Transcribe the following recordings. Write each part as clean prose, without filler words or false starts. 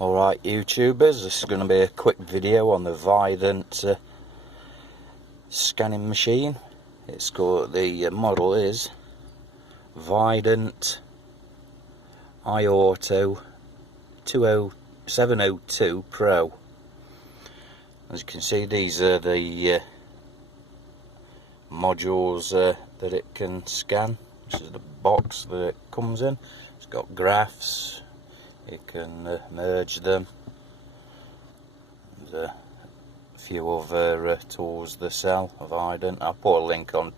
Alright YouTubers, this is going to be a quick video on the Vident scanning machine. It's called, the model is Vident iAuto 702 Pro. As you can see, these are the modules that it can scan. This is the box that it comes in. It's got graphs. You can merge them. There's a few other tools they sell of Vident. I'll put a link on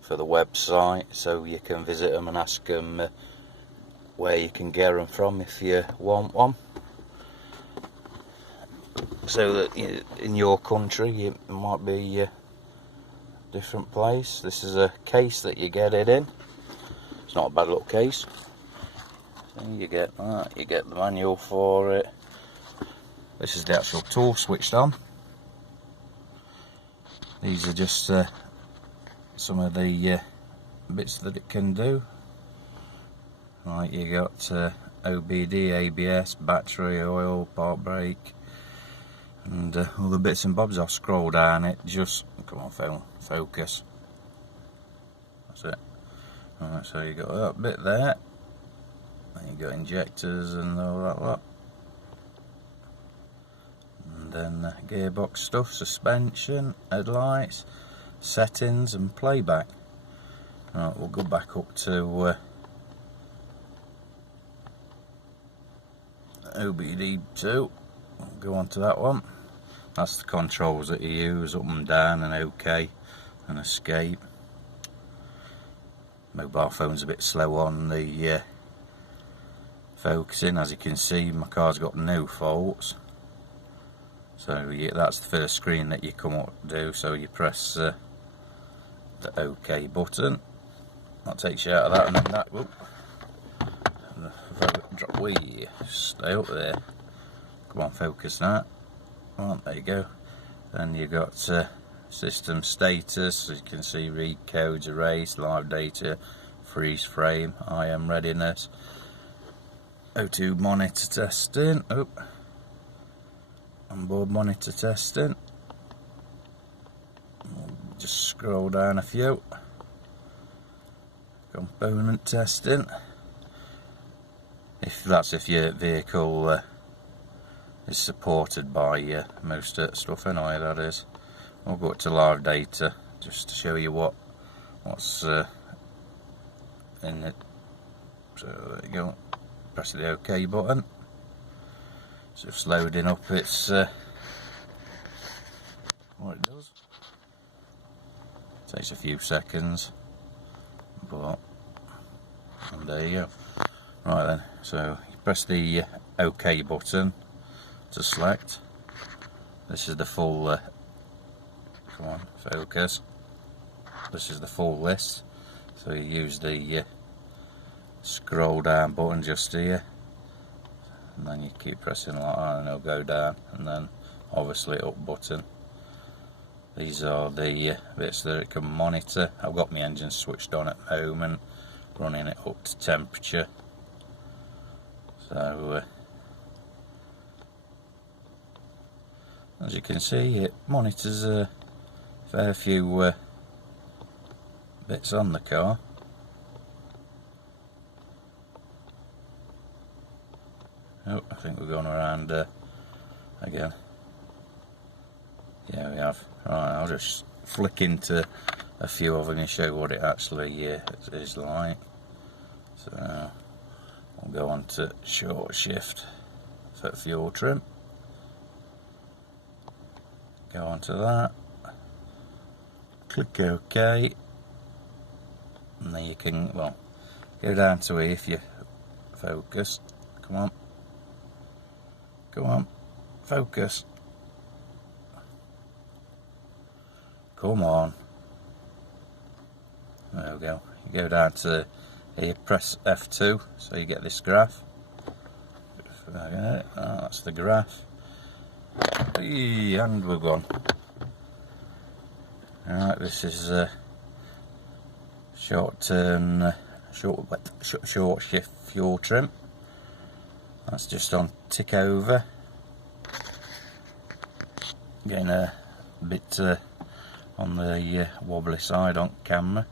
for the website so you can visit them and ask them where you can get them from if you want one. So that in your country it might be a different place. This is a case that you get it in. It's not a bad little case. You get that, you get the manual for it. This is the actual tool switched on. These are just some of the bits that it can do. Right, you got OBD, ABS, battery, oil, park brake, and all the bits and bobs. I'll scroll down it, just, come on phone, focus. That's it. Alright, so you got that bit there. Then you got injectors and all that lot, and then gearbox stuff, suspension, headlights, settings and playback. Right, we'll go back up to obd2. We'll go on to that one. That's the controls that you use, up and down and OK and escape. Mobile phone's a bit slow on the focusing. As you can see, my car's got no faults. So yeah, that's the first screen that you come up to do. So you press the OK button. That takes you out of that, and then that. Whoop, drop. Wee, stay up there. Come on, focus that. Oh, there you go. Then you got system status. As you can see, read codes, erase, live data, freeze frame, IM readiness. O2 monitor testing, onboard monitor testing. Just scroll down a few. Component testing. If your vehicle is supported by most stuff anyway, that is. We'll go to live data just to show you what's in it. So there you go. Press the OK button. So it's loading up. It's what it does. Takes a few seconds, but and there you go. Right then, so you press the OK button to select. This is the full. Come on, focus. This is the full list. So you use the scroll down button just here, and then you keep pressing like that and it'll go down, and then obviously up button. These are the bits that it can monitor. I've got my engine switched on at the moment, running it up to temperature. So as you can see, it monitors a fair few bits on the car. Oh, I think we're going around again. Yeah, we have. Right, I'll just flick into a few of them and show what it actually is like. So we'll go on to short shift for fuel trim. Go on to that. Click OK. And then you can, well, go down to here if you focus. Come on. Come on, focus. Come on. There we go. You go down to here, press F2, so you get this graph. That's the graph. And we're gone. Alright, this is short shift fuel trim. That's just on tick over. Getting a bit on the wobbly side on camera.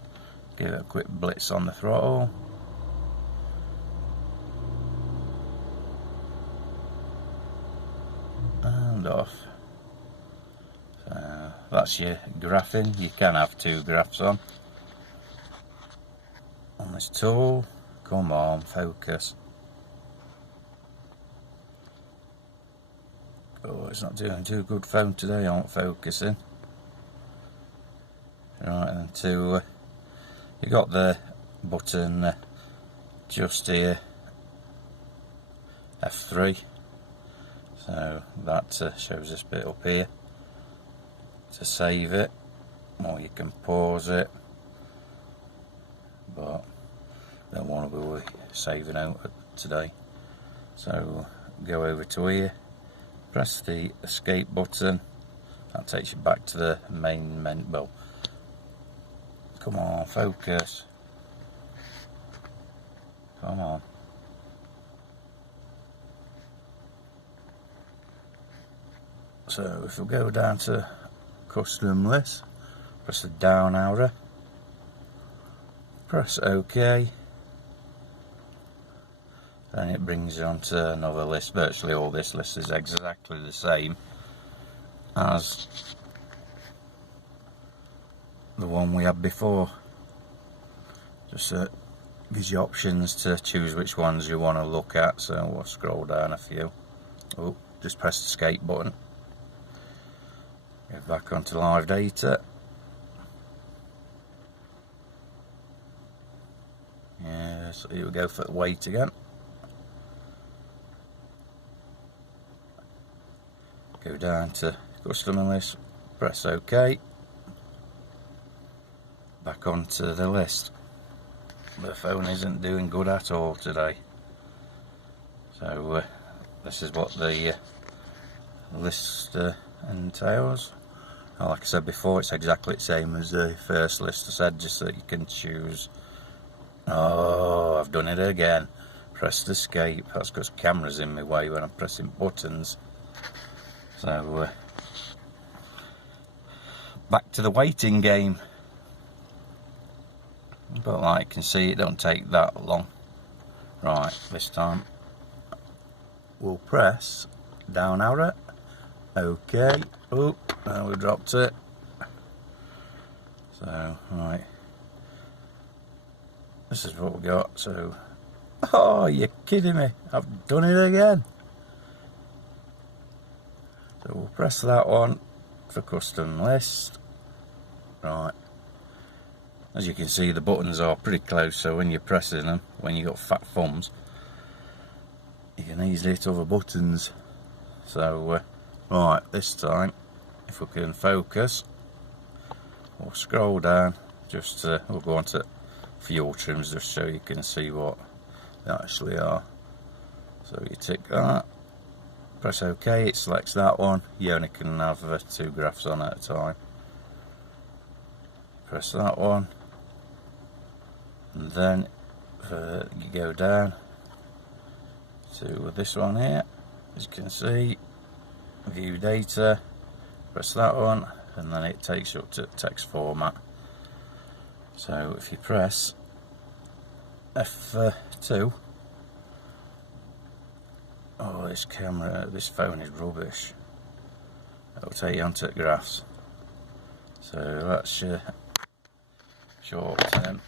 Give it a quick blitz on the throttle. And off. So that's your graphing. You can have 2 graphs on this tool. Come on, focus. Oh, it's not doing too good phone today, aren't focusing. Right, and you got the button just here, F3, so that shows this bit up here to save it, or you can pause it, but don't want to be saving out today. So go over to here, press the escape button, that takes you back to the main menu. Well, come on, focus. Come on. So if we go down to custom list, press the down arrow, press OK, and it brings you onto another list. Virtually all this list is exactly the same as the one we had before. Just gives you options to choose which ones you want to look at, so we'll scroll down a few. Oh, just press the escape button. Go back onto live data. Yeah, so here we go for the weight again. Go down to customer list, press OK. Back onto the list. The phone isn't doing good at all today. So this is what the list entails. Like I said before, it's exactly the same as the first list I said, just that you can choose. Oh, I've done it again. Pressed escape. That's because camera's in my way when I'm pressing buttons. So back to the waiting game. But like you can see, it don't take that long. Right, this time we'll press down arrow. OK. Oh, now we dropped it. So, right. This is what we got. So, oh, you're kidding me. I've done it again. So we'll press that one for custom list. Right. As you can see, the buttons are pretty close, so when you're pressing them, when you've got fat thumbs, you can easily hit other buttons. So, right, this time, if we can focus, we'll scroll down, just we'll go on to fuel trims just so you can see what they actually are. So you tick that, press OK, it selects that one. You only can have 2 graphs on at a time. Press that one. And then you go down to this one here, as you can see, view data, press that one, and then it takes you up to text format. So if you press F2, oh, this phone is rubbish. It'll take you onto graphs. So that's your short-term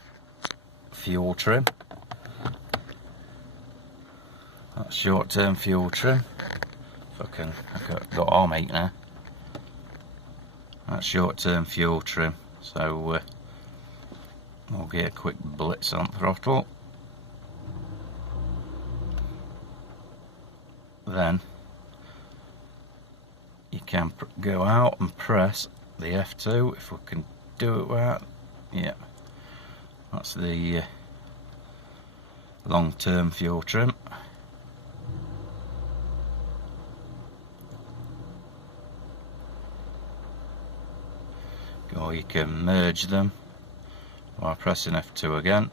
fuel trim. That's short-term fuel trim. I've got arm ache now. That's short-term fuel trim. So we'll get a quick blitz on throttle. Then you can go out and press the F2 if we can do it right. Yeah, that's the long-term fuel trim. Or you can merge them by pressing F2 again.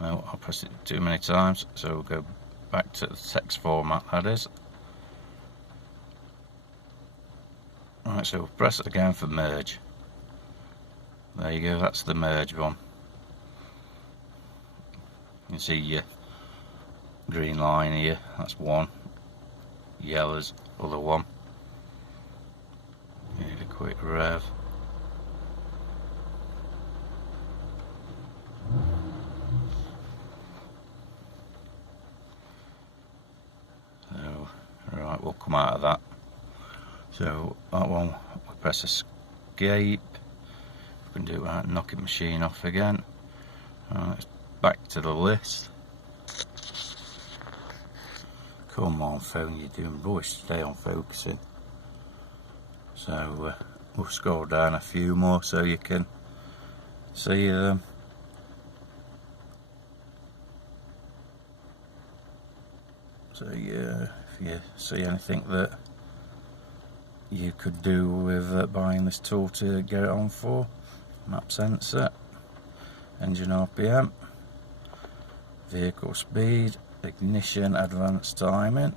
No, I'll press it too many times, so we'll go back to the text format, that is. Right, so we'll press it again for merge. There you go, that's the merge one. You can see your green line here, that's one. Yellow's other one. Need a quick rev. So, right, we'll come out of that. So that one, we press escape. We can do that, knocking machine off again. Right, back to the list. Come on phone, you're doing rubbish today on focusing. So we'll scroll down a few more so you can see them. So yeah, if you see anything that you could do with buying this tool to get it on for, map sensor, engine RPM, vehicle speed, ignition, advanced timing,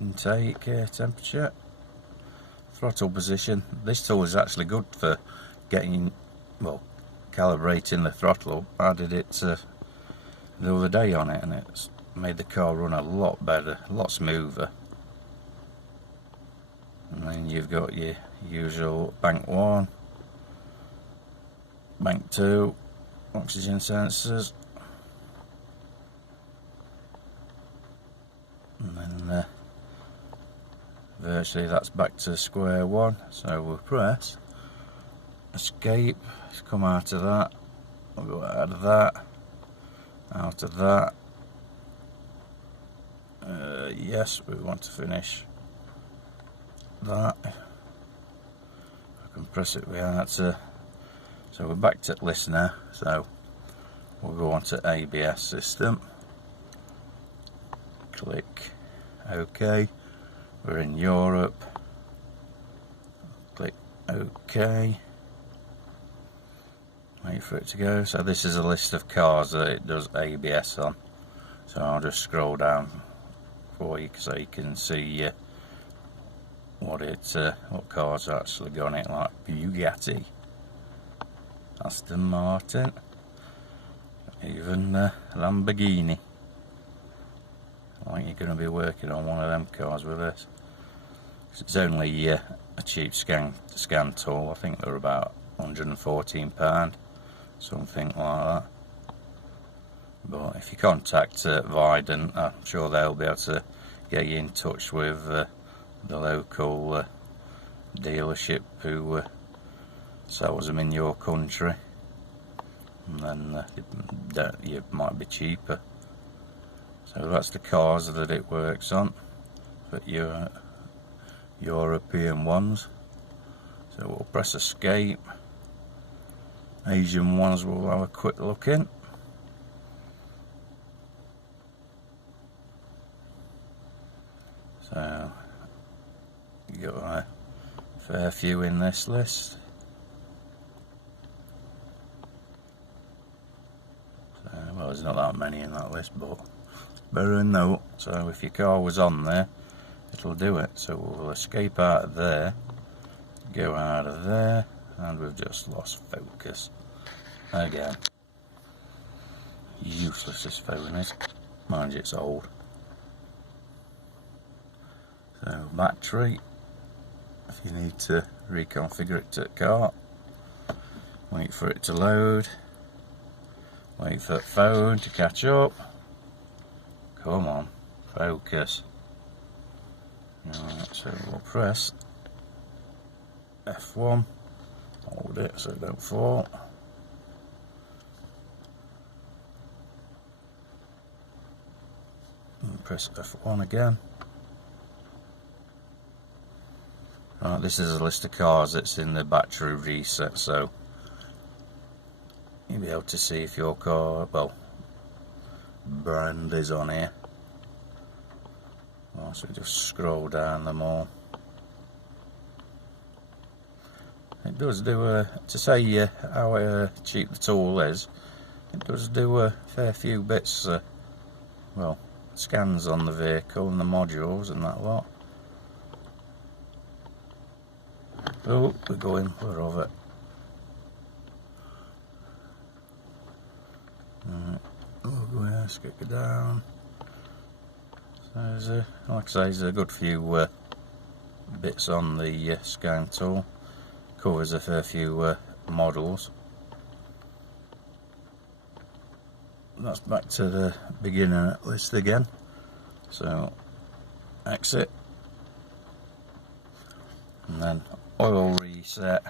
intake, temperature, throttle position. This tool is actually good for getting, well, calibrating the throttle. I did it the other day on it and it's made the car run a lot better, a lot smoother. And then you've got your usual bank 1, bank 2, oxygen sensors, and then virtually that's back to square one. So we'll press escape, let's come out of that, we'll go out of that, out of that. Yes, we want to finish that. I can press it without so we're back to list now. So we'll go on to ABS system, click OK. We're in Europe, click OK, wait for it to go. So this is a list of cars that it does ABS on, so I'll just scroll down for you so you can see what cars are actually got it, like Bugatti, Aston Martin, even Lamborghini. I think you're going to be working on one of them cars with this. It's only a cheap scan tool. I think they're about £114, something like that. But if you contact Vident, I'm sure they'll be able to get you in touch with the local dealership who sells them in your country, and then you might be cheaper. So that's the cars that it works on, but your European ones. So we'll press escape. Asian ones we'll have a quick look in. So you got a fair few in this list. So, well, there's not that many in that list, but better than no. So if your car was on there, it'll do it. So we'll escape out of there, go out of there, and we've just lost focus again. Useless this phone is. Mind you, it's old. So battery, if you need to reconfigure it to the car, wait for it to load, wait for the phone to catch up. Come on, focus. Right, so we'll press F1, hold it so it don't fall. And press F1 again. Right, this is a list of cars that's in the battery reset, so you'll be able to see if your car, well, brand is on here. Well, so just scroll down them all. It does do to say how cheap the tool is. it does do a fair few bits, well, scans on the vehicle and the modules and that lot. Oh, we're going, we're over. Right, we'll go here, skip it down. So there's like I say, there's a good few bits on the scan tool. Covers a fair few models. That's back to the beginner list again. So exit, and then oil reset.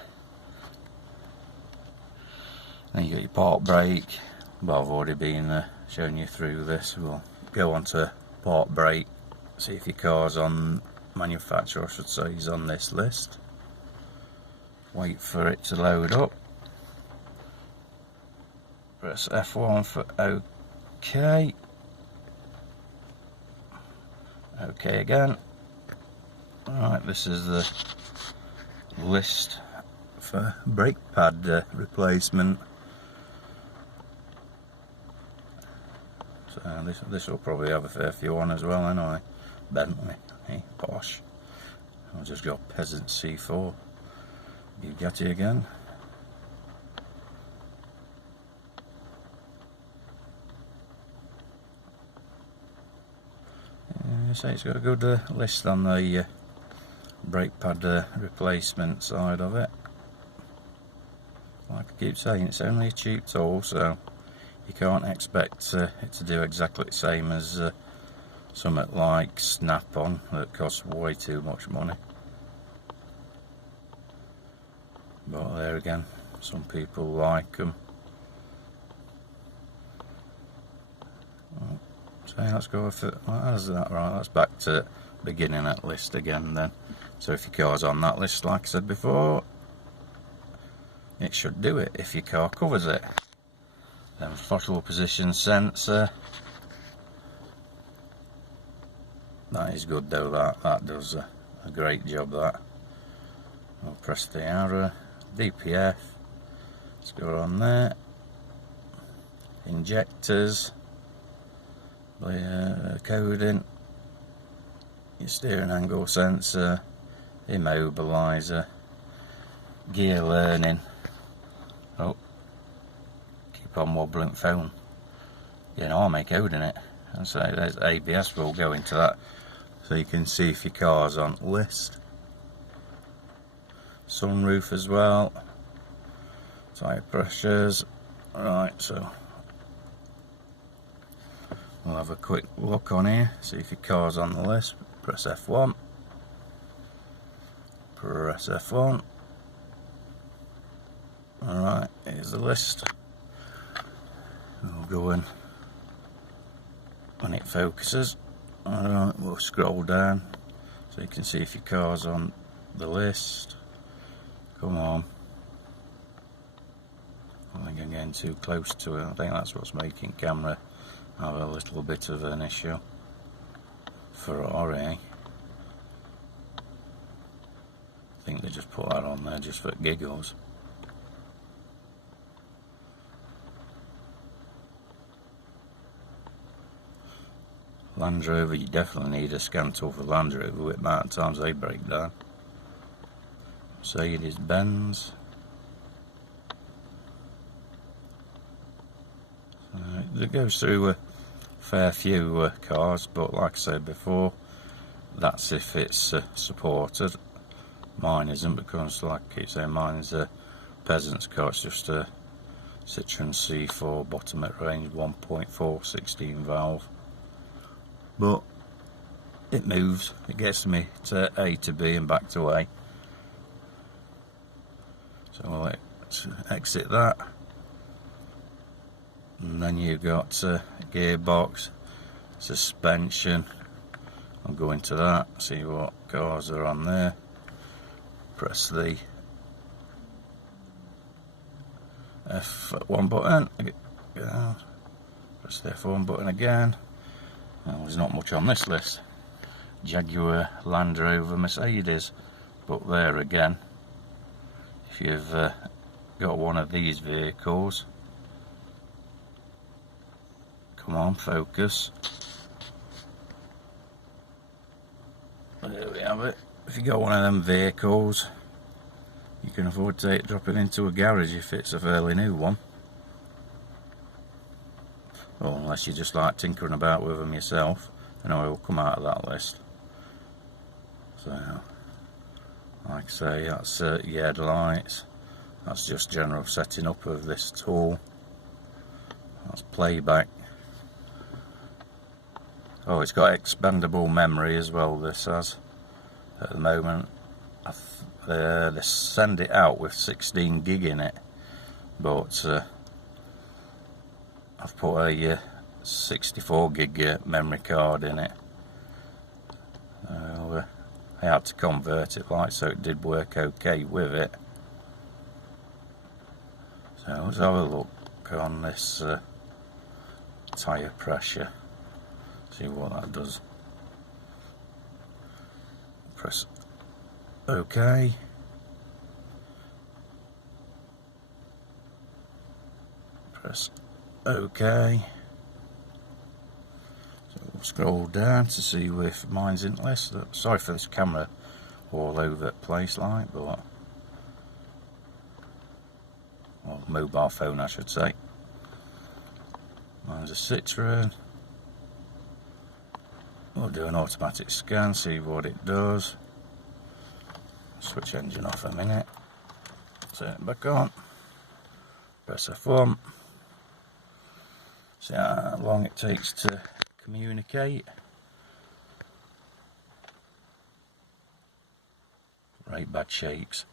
Then you got your park brake. Well, I've already been showing you through this. We'll go on to park brake, see if your car's on manufacturer, I should say, is on this list. Wait for it to load up. Press F1 for OK. OK again. Alright, this is the list for brake pad replacement. So this will probably have a fair few on as well anyway. Bentley, hey, posh. I've just got Peasant C4. Bugatti again. So it's got a good list on the brake pad replacement side of it. Like I keep saying, it's only a cheap tool, so you can't expect it to do exactly the same as something like Snap-on that costs way too much money. But there again, some people like them. So let's go with it. How's that? Right, that's back to beginning that list again then. So if your car's on that list, like I said before, it should do it if your car covers it. Then throttle position sensor. That is good though, that does a great job, that. I'll press the arrow. DPF. Let's go on there. Injectors. Coding. Your steering angle sensor. Immobilizer. Gear learning. Oh, keep on wobbling phone. You know, I'll make coding it. And so there's ABS, will go into that, so you can see if your car's on list. Sunroof as well. Tyre pressures. Right, so we'll have a quick look on here, see if your car's on the list. Press F1. Press F1. Alright, here's the list. We'll go in when it focuses. Alright, we'll scroll down so you can see if your car's on the list. Come on. I think I'm getting too close to it. I think that's what's making camera have a little bit of an issue. Ferrari. I think they just put that on there just for giggles. Land Rover, you definitely need a scan tool for Land Rover with the amount of times they break down. Mercedes Benz. It goes through a fair few cars, but like I said before, that's if it's supported. Mine isn't, because like I keep saying, mine is a peasant's car. It's just a Citroen C4 bottom at range 1.4 16 valve. But it moves, it gets me to A to B and back to A. So let's exit that. And then you've got gearbox, suspension. I'll go into that, see what cars are on there. Press the F1 button. Press the F1 button again. Well, there's not much on this list. Jaguar, Land Rover, Mercedes. But there again, if you've got one of these vehicles, Come on, focus. There we have it. If you got one of them vehicles, you can afford to drop it into a garage if it's a fairly new one. Or unless you just like tinkering about with them yourself. I know it will come out of that list. So, like I say, that's your headlights. That's just general setting up of this tool. That's playback. Oh, it's got expandable memory as well, this has. At the moment, they send it out with 16 gig in it. But I've put a 64 gig memory card in it. I had to convert it so it did work okay with it. So let's have a look on this tyre pressure, see what that does. Press OK. Press OK. So we'll scroll down to see if mine's in list. Sorry for this camera all over the place like, but well, mobile phone I should say. Mine's a Citroen. We'll do an automatic scan, see what it does. Switch engine off a minute. Turn it back on. Press F1. See how long it takes to communicate. Right bad shapes.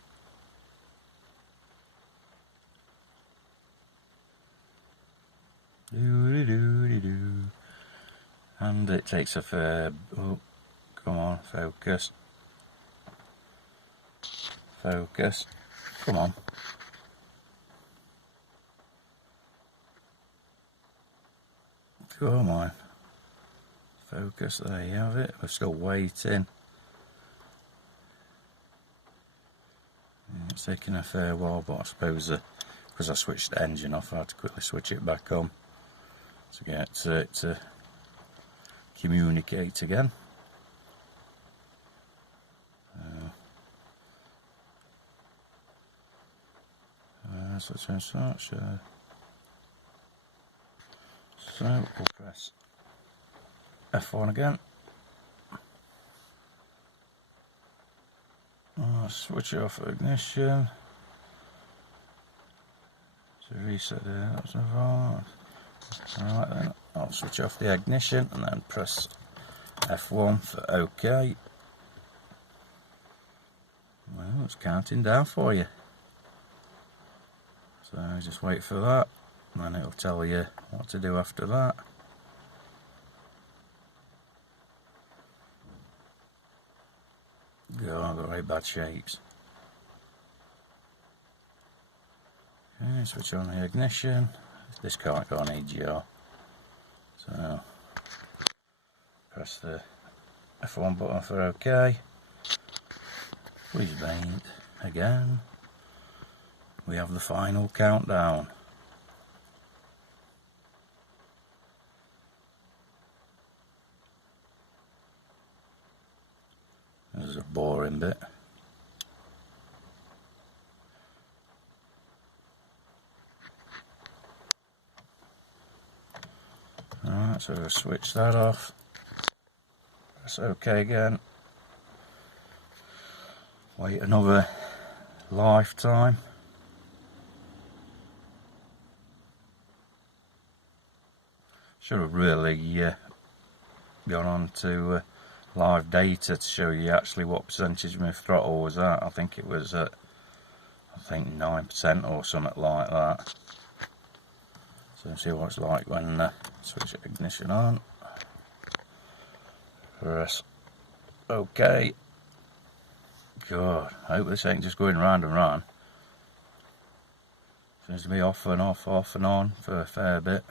And it takes a fair... Oh, come on, focus. Focus. Come on. Come on. Focus, there you have it. We're still waiting. It's taking a fair while, but I suppose because I switched the engine off, I had to quickly switch it back on to get it to communicate again. So let's start. So we'll press F1 again. Switch off ignition. To reset the Alright then, I'll switch off the ignition and then press F1 for OK. Well, it's counting down for you. So just wait for that, and then it'll tell you what to do after that. God, I've got very bad shapes. Okay, switch on the ignition. This can't go on EGR. So press the F1 button for OK. Please wait again. We have the final countdown. This is a boring bit. Alright, so we'll switch that off. Press OK again. Wait another lifetime. Should have really gone on to live data to show you actually what percentage my throttle was at. I think it was at 9% or something like that. So see what it's like when switch ignition on. Press OK. God, I hope this ain't just going round and round. Seems to be off and on for a fair bit.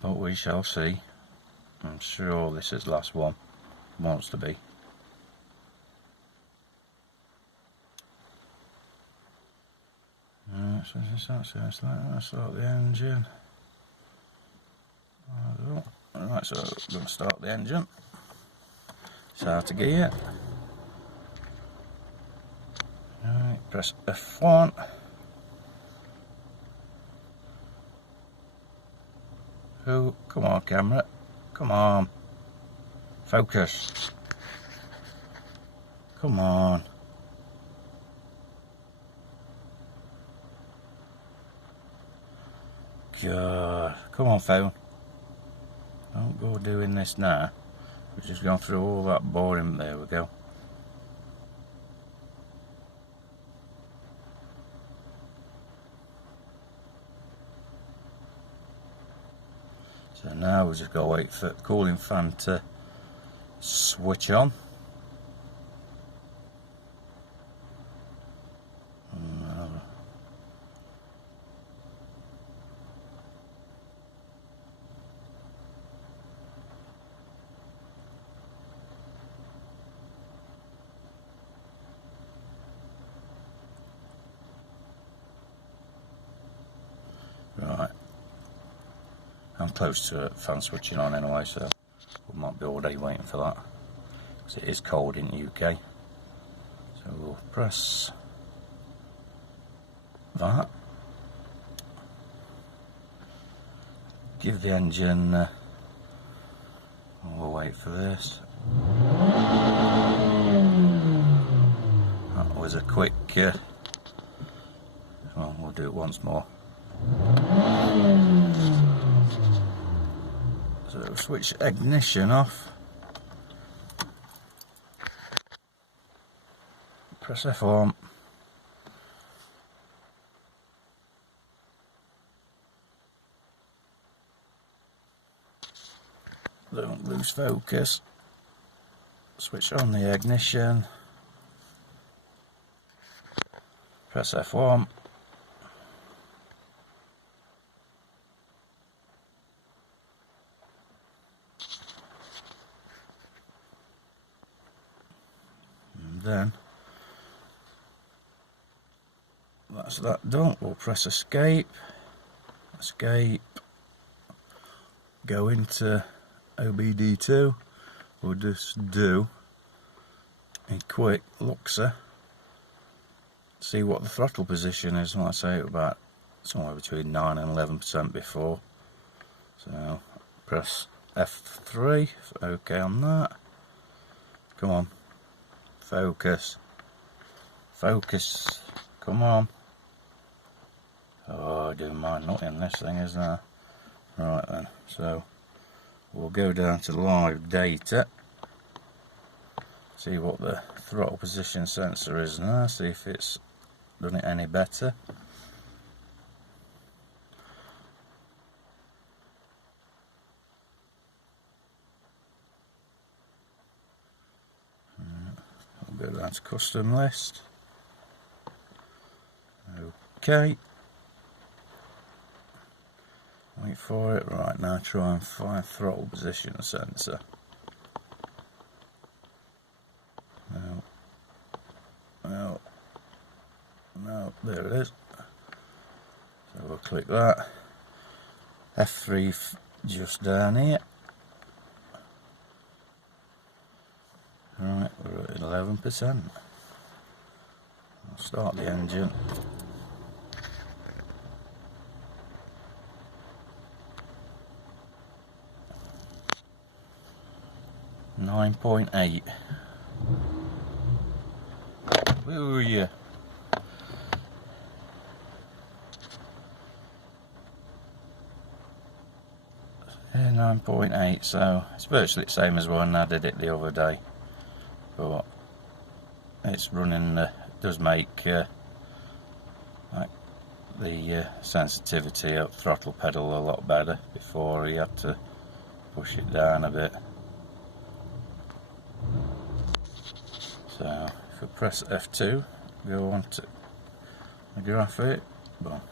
But we shall see. I'm sure this is the last one. Wants to be. So that's like that. Start the engine. Right, so we're going to start the engine. It's out of gear. Right, press F1. Oh, come on, camera. Come on. Focus. Come on. God. Come on, phone. Don't go doing this now. We've just gone through all that boring. There we go. So now we've just got to wait for the cooling fan to switch on. Right, I'm close to it, fan switching on anyway, so we might be all day waiting for that, because it is cold in the UK. So we'll press that, give the engine, we'll wait for this. That was a quick, well, we'll do it once more. So switch ignition off, press F1, don't lose focus, switch on the ignition, press F1, and then that's that done. We'll press escape, go into obd2. We'll just do a quick look-see, see what the throttle position is. Like I say, about somewhere between 9 and 11% before. So press F3 for OK on that. Come on, focus, come on. Oh, I do mind nothing this thing, isn't there? Right then, so we'll go down to live data, see what the throttle position sensor is now, see if it's done it any better. We'll go down to custom list. Okay. Wait for it. Right, now try and find throttle position sensor. No, there it is. So we'll click that. F3 just down here. Right, we're at 11%. I'll start the engine. .8. Woo yeah. Yeah, 9.8, so it's virtually the same as when I did it the other day, but it's running, does make like the sensitivity of the throttle pedal a lot better. Before you had to push it down a bit. So if we press F2, go on to the graphic, well,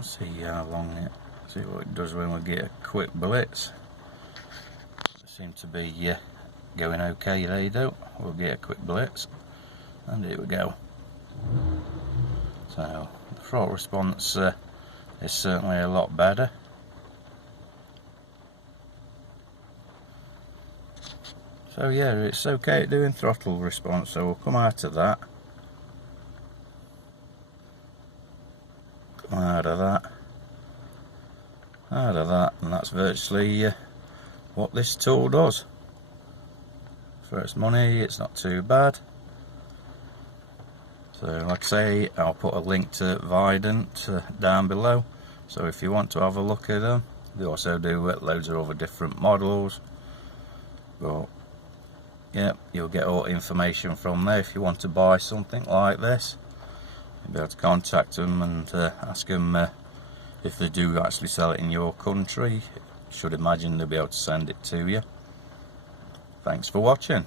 see how long it, see what it does when we get a quick blitz. They seem to be going okay, they do. We'll get a quick blitz, and here we go. So the throttle response is certainly a lot better. So yeah, it's okay at doing throttle response, so we'll come out of that. Come out of that. Out of that, and that's virtually what this tool does. For its money, it's not too bad. So like I say, I'll put a link to Vident down below, so if you want to have a look at them. They also do loads of other different models, but yeah, you'll get all the information from there. If you want to buy something like this, you'll be able to contact them and ask them if they do actually sell it in your country. You should imagine they'll be able to send it to you. Thanks for watching.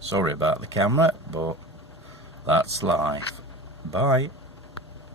Sorry about the camera, but that's life. Bye.